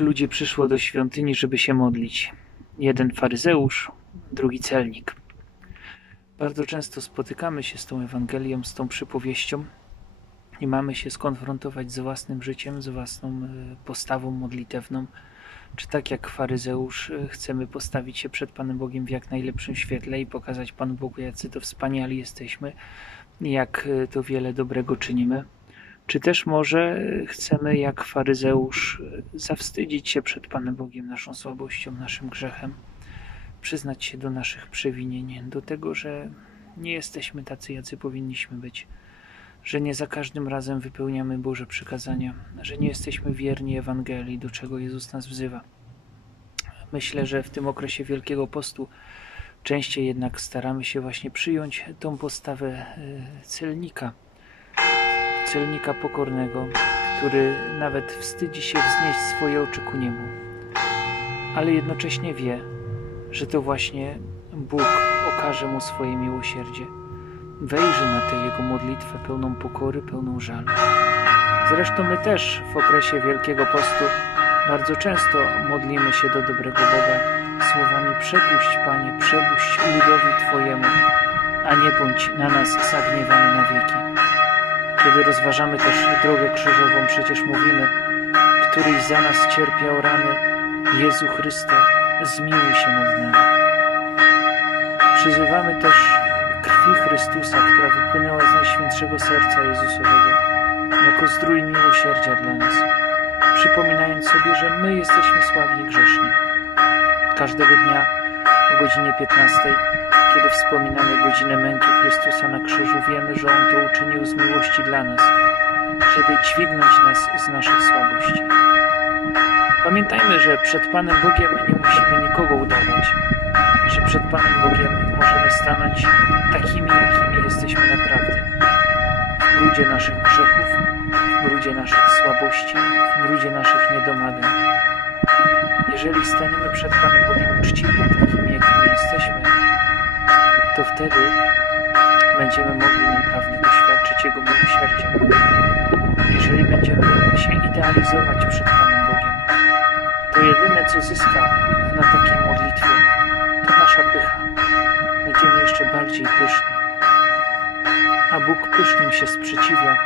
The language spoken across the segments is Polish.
ludzi przyszło do świątyni, żeby się modlić. Jeden faryzeusz, drugi celnik. Bardzo często spotykamy się z tą Ewangelią, z tą przypowieścią i mamy się skonfrontować z własnym życiem, z własną e, postawą modlitewną. Czy tak jak faryzeusz e, chcemy postawić się przed Panem Bogiem w jak najlepszym świetle i pokazać Panu Bogu, jacy to wspaniali jesteśmy, jak e, to wiele dobrego czynimy? Czy też może chcemy, jak faryzeusz, zawstydzić się przed Panem Bogiem naszą słabością, naszym grzechem, przyznać się do naszych przewinień, do tego, że nie jesteśmy tacy, jacy powinniśmy być, że nie za każdym razem wypełniamy Boże przykazania, że nie jesteśmy wierni Ewangelii, do czego Jezus nas wzywa. Myślę, że w tym okresie Wielkiego Postu częściej jednak staramy się właśnie przyjąć tą postawę e, celnika celnika pokornego, który nawet wstydzi się wznieść swoje oczy ku niemu, ale jednocześnie wie, że to właśnie Bóg okaże mu swoje miłosierdzie. Wejrzy na tę jego modlitwę pełną pokory, pełną żalu. Zresztą my też w okresie Wielkiego Postu bardzo często modlimy się do dobrego Boga słowami przepuść Panie, przepuść ludowi Twojemu, a nie bądź na nas zagniewany na wieki. Kiedy rozważamy też drogę krzyżową, przecież mówimy, któryś za nas cierpiał rany, Jezu Chryste, zmiłuj się nad nami. Przyzywamy też krwi Chrystusa, która wypłynęła z Najświętszego Serca Jezusowego, jako zdrój miłosierdzia dla nas, przypominając sobie, że my jesteśmy słabi i grzeszni. Każdego dnia o godzinie 15 kiedy wspominamy godzinę męki Chrystusa na krzyżu, wiemy, że On to uczynił z miłości dla nas, żeby dźwignąć nas z naszych słabości. Pamiętajmy, że przed Panem Bogiem nie musimy nikogo udawać, że przed Panem Bogiem możemy stanąć takimi, jakimi jesteśmy naprawdę. W brudzie naszych grzechów, w brudzie naszych słabości, w brudzie naszych niedomagań. Jeżeli staniemy przed Panem Bogiem uczciwie, takimi, jakimi jesteśmy, to wtedy będziemy mogli naprawdę doświadczyć Jego miłosierdzia. Jeżeli będziemy się idealizować przed Panem Bogiem, to jedyne co zyska na takiej modlitwie to nasza pycha. Będziemy jeszcze bardziej pyszni. A Bóg pysznym się sprzeciwia,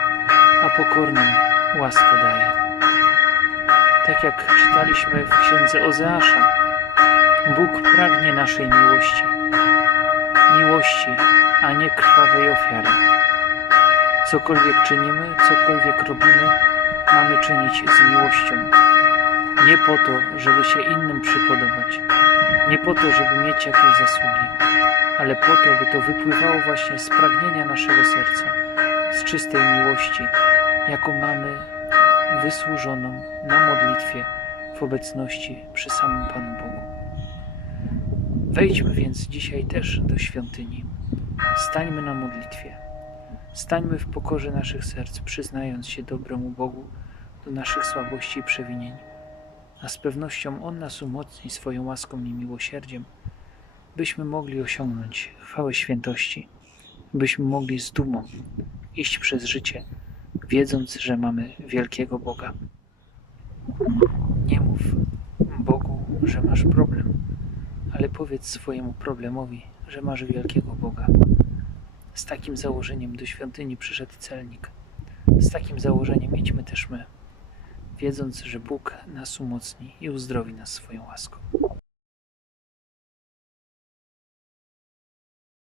a pokornym łaskę daje. Tak jak czytaliśmy w księdze Ozeasza, Bóg pragnie naszej miłości miłości, a nie krwawej ofiary. Cokolwiek czynimy, cokolwiek robimy, mamy czynić z miłością. Nie po to, żeby się innym przypodobać, nie po to, żeby mieć jakieś zasługi, ale po to, by to wypływało właśnie z pragnienia naszego serca, z czystej miłości, jaką mamy wysłużoną na modlitwie w obecności przy samym Panu Bogu. Wejdźmy więc dzisiaj też do świątyni. Stańmy na modlitwie. Stańmy w pokorze naszych serc, przyznając się dobremu Bogu do naszych słabości i przewinień. A z pewnością On nas umocni swoją łaską i miłosierdziem, byśmy mogli osiągnąć chwałę świętości, byśmy mogli z dumą iść przez życie, wiedząc, że mamy wielkiego Boga. Nie mów Bogu, że masz problem ale powiedz swojemu problemowi, że masz wielkiego Boga. Z takim założeniem do świątyni przyszedł celnik. Z takim założeniem idźmy też my, wiedząc, że Bóg nas umocni i uzdrowi nas swoją łaską.